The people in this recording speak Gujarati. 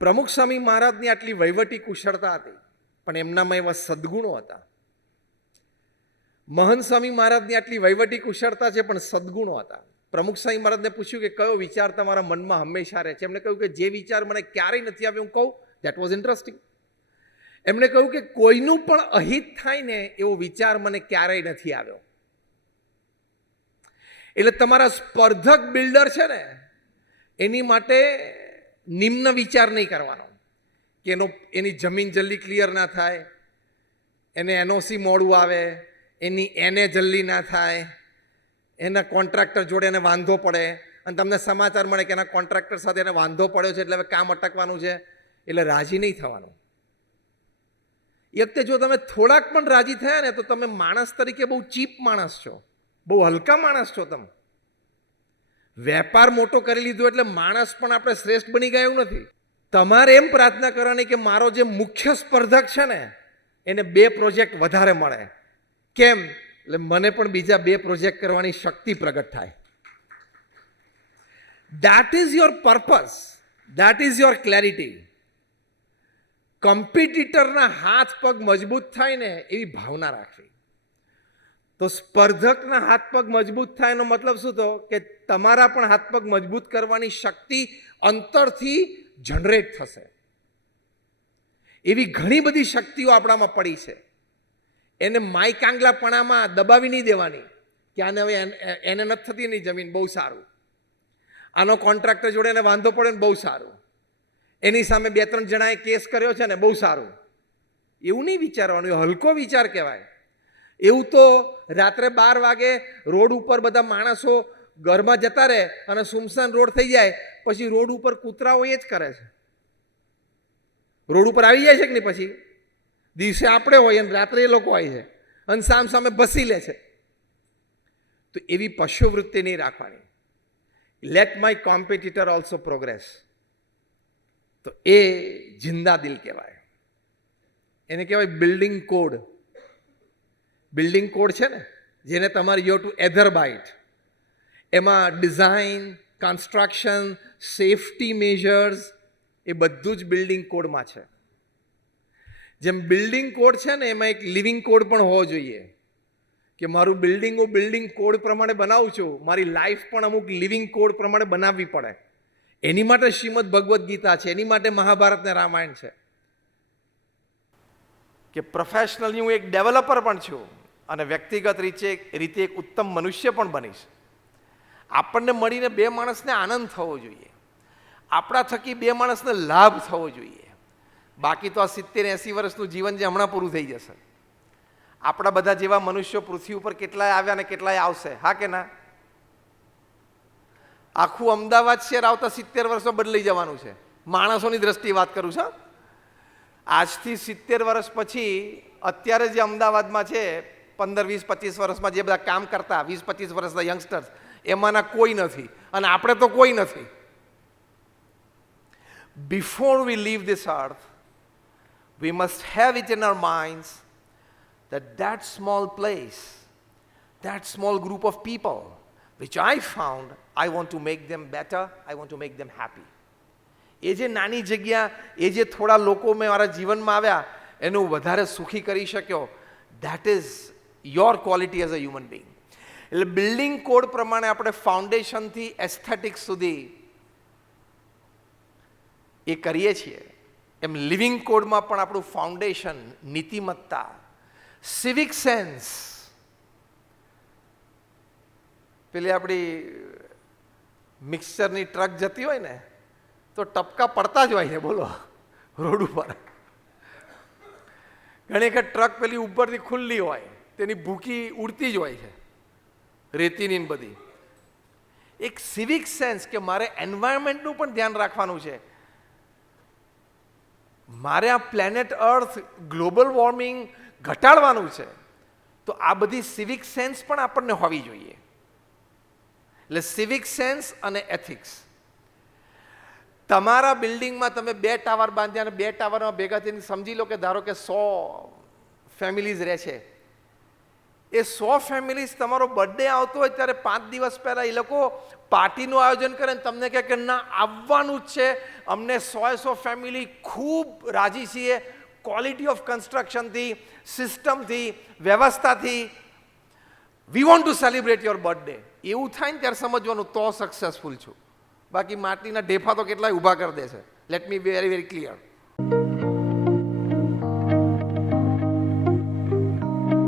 પ્રમુખ સ્વામી મહારાજની આટલી વહીવટી કુશળતા હતી, પણ એમનામાં એવા સદ્ગુણો હતા. મહંત સ્વામી મહારાજની આટલી વહીવટી કુશળતા છે, પણ સદ્ગુણો હતા. પ્રમુખ સ્વામી મહારાજને પૂછ્યું કે કયો વિચાર તમારા મનમાં હંમેશા રહે છે? એમણે કહ્યું કે જે વિચાર મને ક્યારેય નથી આવ્યો હું કહું. That was interesting. એમણે કહ્યું કે કોઈનું પણ અહિત થાય ને એવો વિચાર મને ક્યારેય નથી આવ્યો. એટલે તમારા સ્પર્ધક બિલ્ડર છે ને, એની માટે નિમ્ન વિચાર નહીં કરવાનો કે એની જમીન જલ્દી ક્લિયર ના થાય, એને એનઓસી મોડું આવે, એની એને જલ્દી ના થાય, એના કોન્ટ્રાક્ટર જોડે એને વાંધો પડે, અને તમને સમાચાર મળે કે એના કોન્ટ્રાક્ટર સાથે એને વાંધો પડ્યો છે એટલે હવે કામ અટકવાનું છે, એટલે રાજી નહીં થવાનું. એ વખતે જો તમે થોડાક પણ રાજી થયા ને તો તમે માણસ તરીકે બહુ ચીપ માણસ છો, બહુ હલકા માણસ છો. તમે વેપાર મોટો કરી લીધો એટલે માણસ પણ આપણે શ્રેષ્ઠ બની ગયા એવું નથી. તમારે એમ પ્રાર્થના કરવાની કે મારો જે મુખ્ય સ્પર્ધક છે ને એને 2 પ્રોજેક્ટ વધારે મળે. કેમ? એટલે મને પણ બીજા 2 પ્રોજેક્ટ કરવાની શક્તિ પ્રગટ થાય. That is your purpose, that is your clarity. કોમ્પિટિટરના હાથ પગ મજબૂત થાય ને એવી ભાવના રાખવી. તો સ્પર્ધકના હાથ પગ મજબૂત થાય એનો મતલબ શું થયો? કે તમારા પણ હાથ પગ મજબૂત કરવાની શક્તિ અંતરથી જનરેટ થશે. એવી ઘણી બધી શક્તિઓ આપણામાં પડી છે. એને માય કાંગલાપણામાં દબાવી નહીં દેવાની કે આને હવે એને નથી થતી નહીં જમીન, બહુ સારું. આનો કોન્ટ્રાક્ટર જોડે એને વાંધો પડે ને, બહુ સારું. એની સામે 2-3 જણાએ કેસ કર્યો છે ને, બહુ સારું. એવું નહીં વિચારવાનું, એ હલકો વિચાર કહેવાય. એવું તો રાત્રે 12 વાગે રોડ ઉપર બધા માણસો ઘરમાં જતા રહે અને સુમસાન રોડ થઈ જાય પછી રોડ ઉપર કૂતરાઓ એ જ કરે છે. રોડ ઉપર આવી જાય છે કે નહીં? પછી દિવસે આપણે હોય અને રાત્રે એ લોકો હોય છે અને સામે બસી લે છે. તો એવી પશુવૃત્તિ નહીં રાખવાની. Let my competitor also progress. તો એ જિંદા દિલ કહેવાય. એને કહેવાય બિલ્ડિંગ કોડ. બિલ્ડિંગ કોડ છે ને, જેને તમારે યુ ટુ એધર બાઇટ. એમાં ડિઝાઇન, કન્સ્ટ્રક્શન, સેફટી મેજર્સ એ બધું જ બિલ્ડિંગ કોડમાં છે. જેમ બિલ્ડિંગ કોડ છે ને એમાં એક લિવિંગ કોડ પણ હોવો જોઈએ કે મારું બિલ્ડિંગ હું બિલ્ડિંગ કોડ પ્રમાણે બનાવું છું, મારી લાઈફ પણ અમુક લિવિંગ કોડ પ્રમાણે બનાવવી પડે. એની માટે શ્રીમદ ભગવદ્ ગીતા છે, એની માટે મહાભારત ને રામાયણ છે. કે પ્રોફેશનલી હું એક ડેવલપર પણ છું અને વ્યક્તિગત રીતે એક ઉત્તમ મનુષ્ય પણ બનીશ. આપણને મળીને 2 માણસને આનંદ થવો જોઈએ, આપણા થકી 2 માણસને લાભ થવો જોઈએ. બાકી તો આ 70-80 વર્ષનું જીવન જે હમણાં પૂરું થઈ જશે. આપણા બધા જેવા મનુષ્યો પૃથ્વી ઉપર કેટલાય આવ્યા ને કેટલાય આવશે, હા કે ના? આખું અમદાવાદ શહેર આવતા 70 વર્ષમાં બદલાઈ જવાનું છે. માણસોની દ્રષ્ટિએ વાત કરું છું. આજથી 70 વર્ષ પછી અત્યારે જે અમદાવાદમાં છે 15, 20, 25 વર્ષમાં જે બધા કામ કરતા 20, 25 વર્ષના યંગસ્ટર્સ, એમાંના કોઈ નથી અને આપણે તો કોઈ નથી. Before we leave this earth, we must have it in our minds that small place, that small group of people which I found, I want to make them better, I want to make them happy. એ જે નાની જગ્યા, એ જે થોડા લોકો મેં મારા જીવનમાં આવ્યા એને હું વધારે સુખી કરી શક્યો, that is your quality as a human being. એટલે બિલ્ડિંગ કોડ પ્રમાણે આપણે ફાઉન્ડેશનથી એસ્થેટિક્સ સુધી એ કરીએ છીએ, એમ લિવિંગ કોડમાં પણ આપણું ફાઉન્ડેશન, નીતિમત્તા, સિવિક સેન્સ. પેલી આપણી મિક્સચરની ટ્રક જતી હોય ને તો ટપકા પડતા જ હોય છે, બોલો, રોડ ઉપર. ઘણી વખત ટ્રક પેલી ઉપરથી ખુલ્લી હોય, તેની ભૂકી ઉડતી જ હોય છે, રેતીની બધી. એક સિવિક સેન્સ કે મારે એન્વાયરમેન્ટનું પણ ધ્યાન રાખવાનું છે. મારે આ પ્લેનેટ અર્થ, ગ્લોબલ વોર્મિંગ ઘટાડવાનું છે. તો આ બધી સિવિક સેન્સ પણ આપણને હોવી જોઈએ. એટલે સિવિક સેન્સ અને એથિક્સ. તમારા બિલ્ડિંગમાં તમે 2 ટાવર બાંધ્યા અને 2 ટાવરમાં ભેગા થઈને સમજી લો કે ધારો કે 100 ફેમિલીઝ રહે છે. એ 100 ફેમિલીઝ તમારો બર્થડે આવતો હોય ત્યારે 5 દિવસ પહેલાં એ લોકો પાર્ટીનું આયોજન કરે ને તમને કહે કે ના આવવાનું જ છે, અમને 100 ફેમિલી ખૂબ રાજી છીએ ક્વોલિટી ઓફ કન્સ્ટ્રક્શનથી, સિસ્ટમથી, વ્યવસ્થાથી, we want to celebrate your birthday, એવું થાય ને ત્યારે સમજવાનું તો સક્સેસફુલ છું. બાકી માટીના ઢેફા તો કેટલાય ઊભા કરી દે છે. Let me be very very clear.